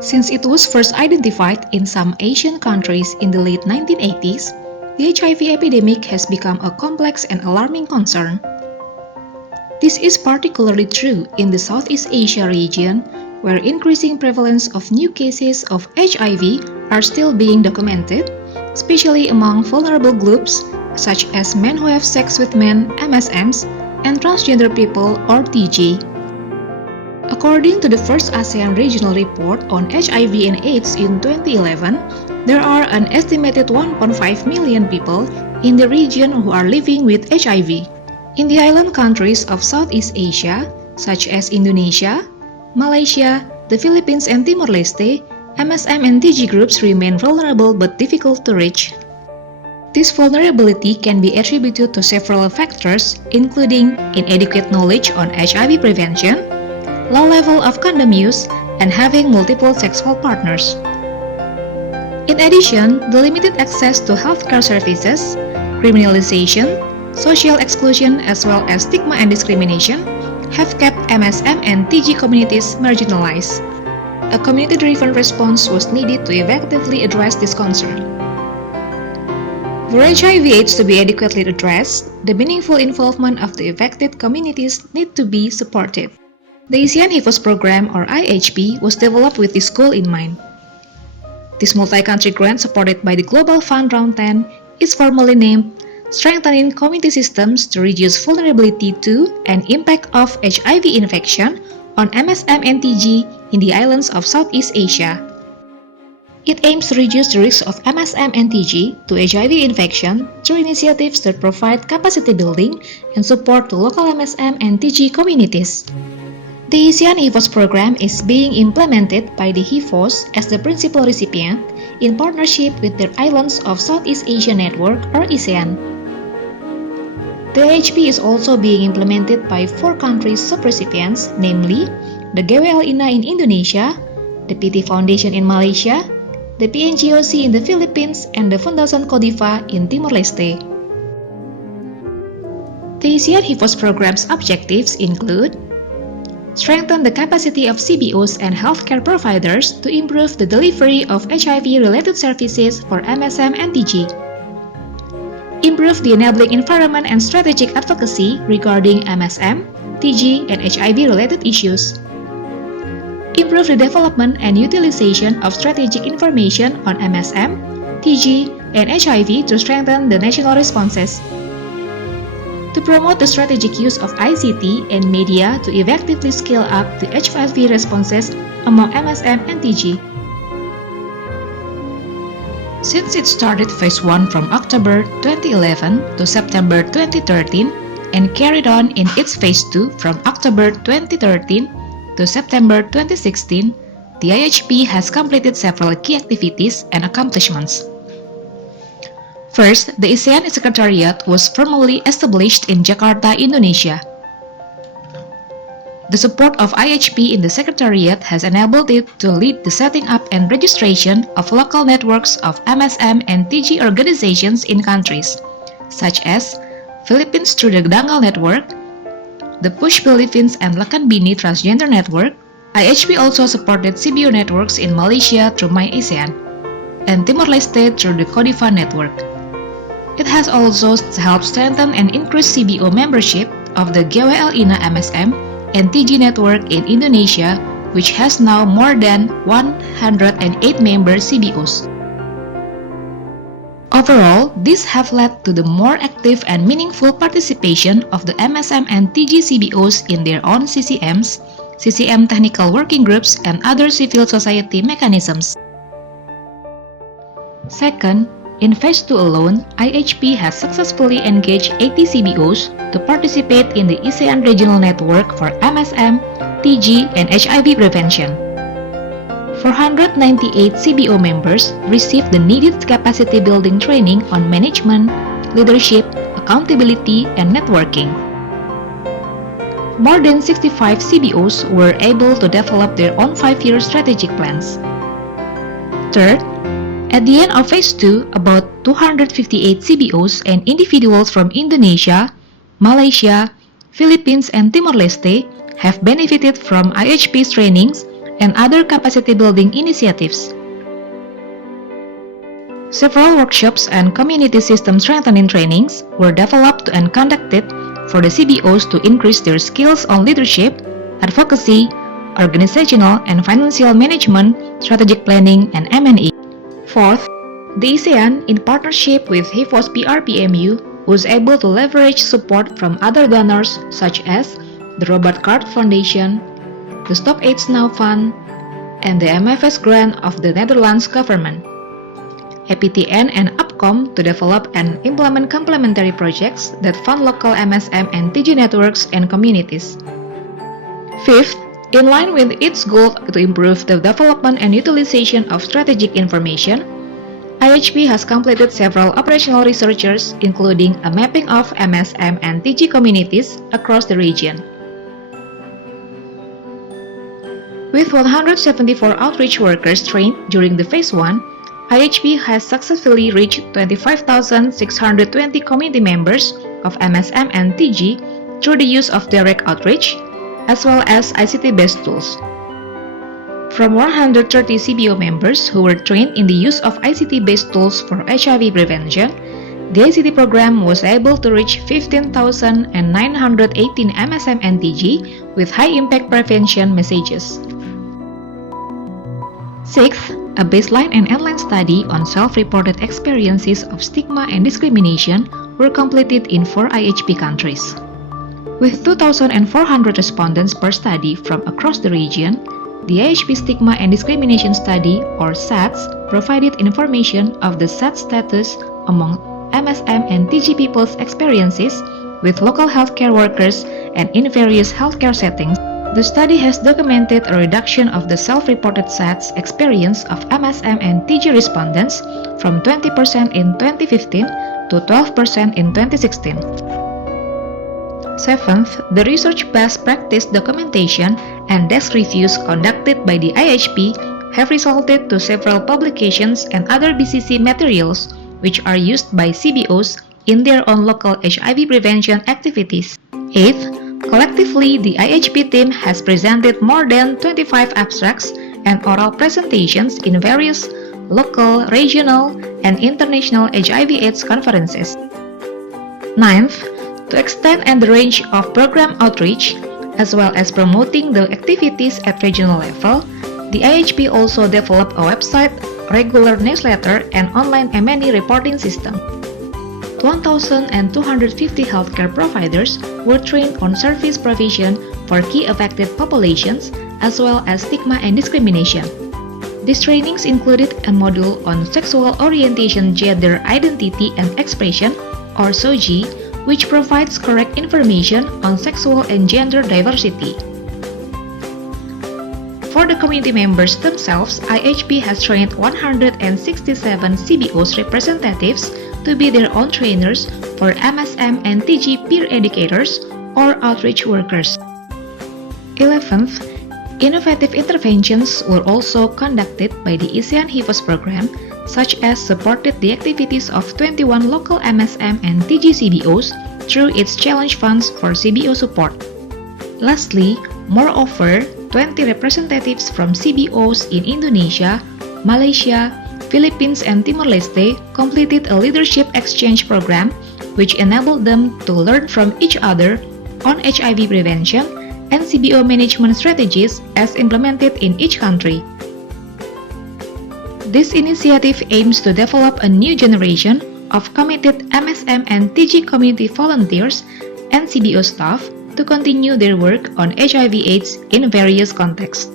Since it was first identified in some Asian countries in the late 1980s, the HIV epidemic has become a complex and alarming concern. This is particularly true in the Southeast Asia region, where increasing prevalence of new cases of HIV are still being documented, especially among vulnerable groups such as men who have sex with men (MSMs) and transgender people or TG. According to the first ASEAN Regional Report on HIV and AIDS in 2011, there are an estimated 1.5 million people in the region who are living with HIV. In the island countries of Southeast Asia, such as Indonesia, Malaysia, the Philippines and Timor-Leste, MSM and TG groups remain vulnerable but difficult to reach. This vulnerability can be attributed to several factors, including inadequate knowledge on HIV prevention, low level of condom use, and having multiple sexual partners. In addition, the limited access to healthcare services, criminalization, social exclusion, as well as stigma and discrimination have kept MSM and TG communities marginalized. A community-driven response was needed to effectively address this concern. For HIV/AIDS to be adequately addressed, the meaningful involvement of the affected communities need to be supported. The ASEAN HIVOS program, or IHP, was developed with this goal in mind. This multi-country grant supported by the Global Fund Round 10 is formally named Strengthening Community Systems to Reduce Vulnerability to and Impact of HIV Infection on MSM and TG in the Islands of Southeast Asia. It aims to reduce the risk of MSM and TG to HIV infection through initiatives that provide capacity building and support to local MSM and TG communities. The ASEAN HIVOS program is being implemented by the HIVOS as the principal recipient in partnership with the Islands of Southeast Asia Network, or ASEAN. The IHP is also being implemented by 4 countries sub-recipients, namely the GWL-INA in Indonesia, the PT Foundation in Malaysia, the PNGOC in the Philippines, and the Fundación Codifa in Timor-Leste. The ASEAN HIVOS program's objectives include strengthen the capacity of CBOs and healthcare providers to improve the delivery of HIV-related services for MSM and TG. Improve the enabling environment and strategic advocacy regarding MSM, TG, and HIV-related issues. Improve the development and utilization of strategic information on MSM, TG, and HIV to strengthen the national responses. To promote the strategic use of ICT and media to effectively scale up the HIV responses among MSM and TG. Since it started Phase 1 from October 2011 to September 2013 and carried on in its Phase 2 from October 2013 to September 2016, the IHP has completed several key activities and accomplishments. First, the ASEAN Secretariat was formally established in Jakarta, Indonesia. The support of IHP in the Secretariat has enabled it to lead the setting up and registration of local networks of MSM and TG organizations in countries, such as Philippines through the Dangal Network, the Push Philippines and Lakanbini Transgender Network. IHP also supported CBO networks in Malaysia through MyASEAN, and Timor-Leste through the Codifa Network. It has also helped strengthen and increase CBO membership of the GWL-INA MSM and TG network in Indonesia, which has now more than 108 member CBOs. Overall, these have led to the more active and meaningful participation of the MSM and TG CBOs in their own CCMs, CCM technical working groups, and other civil society mechanisms. Second, in Phase 2 alone, IHP has successfully engaged 80 CBOs to participate in the ASEAN Regional Network for MSM, TG, and HIV prevention. 498 CBO members received the needed capacity building training on management, leadership, accountability, and networking. More than 65 CBOs were able to develop their own 5-year strategic plans. Third, at the end of Phase 2, about 258 CBOs and individuals from Indonesia, Malaysia, Philippines, and Timor-Leste have benefited from IHP's trainings and other capacity building initiatives. Several workshops and community system strengthening trainings were developed and conducted for the CBOs to increase their skills on leadership, advocacy, organizational and financial management, strategic planning, and M&E. Fourth, the ASEAN, in partnership with HIFOS PRPMU, was able to leverage support from other donors such as the Robert Card Foundation, the Stop AIDS Now Fund, and the MFS grant of the Netherlands government. APTN and UPCOM to develop and implement complementary projects that fund local MSM and TG networks and communities. Fifth, in line with its goal to improve the development and utilization of strategic information, IHP has completed several operational researches, including a mapping of MSM and TG communities across the region. With 174 outreach workers trained during the Phase 1, IHP has successfully reached 25,620 community members of MSM and TG through the use of direct outreach, as well as ICT-based tools. From 130 CBO members who were trained in the use of ICT-based tools for HIV prevention, the ICT program was able to reach 15,918 MSM and TG with high-impact prevention messages. Sixth, a baseline and endline study on self-reported experiences of stigma and discrimination were completed in 4 IHP countries. With 2,400 respondents per study from across the region, the IHP Stigma and Discrimination Study, or SADS, provided information of the SADS status among MSM and TG people's experiences with local healthcare workers and in various healthcare settings. The study has documented a reduction of the self-reported SADS experience of MSM and TG respondents from 20% in 2015 to 12% in 2016. Seventh, the research best practice documentation and desk reviews conducted by the IHP have resulted to several publications and other BCC materials which are used by CBOs in their own local HIV prevention activities. Eighth, collectively, the IHP team has presented more than 25 abstracts and oral presentations in various local, regional, and international HIV/AIDS conferences. Ninth, to extend and the range of program outreach, as well as promoting the activities at regional level, the IHP also developed a website, regular newsletter, and online M&E reporting system. 1,250 healthcare providers were trained on service provision for key affected populations, as well as stigma and discrimination. These trainings included a module on sexual orientation, gender identity and expression, or SOGI, which provides correct information on sexual and gender diversity. For the community members themselves, IHP has trained 167 CBOs representatives to be their own trainers for MSM and TG peer educators or outreach workers. 11th, innovative interventions were also conducted by the ASEAN HIFOS program, such as supported the activities of 21 local MSM and TG CBOs through its challenge funds for CBO support. Lastly, moreover, 20 representatives from CBOs in Indonesia, Malaysia, Philippines, and Timor-Leste completed a leadership exchange program which enabled them to learn from each other on HIV prevention and CBO management strategies as implemented in each country. This initiative aims to develop a new generation of committed MSM and TG community volunteers and CBO staff to continue their work on HIV/AIDS in various contexts.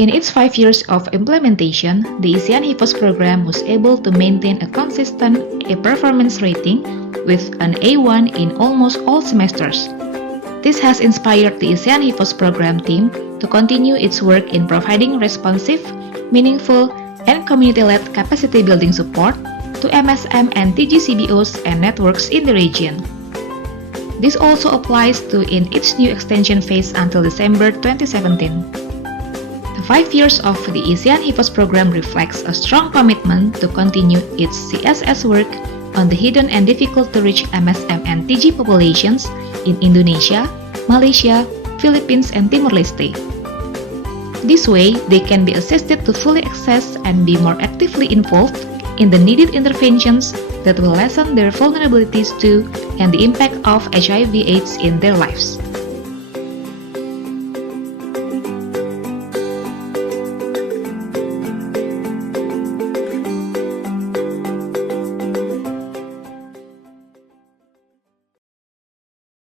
In its 5 years of implementation, the ASEAN HIFOS program was able to maintain a consistent performance rating with an A1 in almost all semesters. This has inspired the ASEAN HIFOS program team to continue its work in providing responsive, meaningful, and community-led capacity building support to MSM and TG CBOs and networks in the region. This also applies to in its new extension phase until December 2017. The 5 years of the ASEAN HIFOS program reflects a strong commitment to continue its CSS work on the hidden and difficult-to-reach MSM and TG populations in Indonesia, Malaysia, Philippines, and Timor-Leste. This way, they can be assisted to fully access and be more actively involved in the needed interventions that will lessen their vulnerabilities to and the impact of HIV/AIDS in their lives.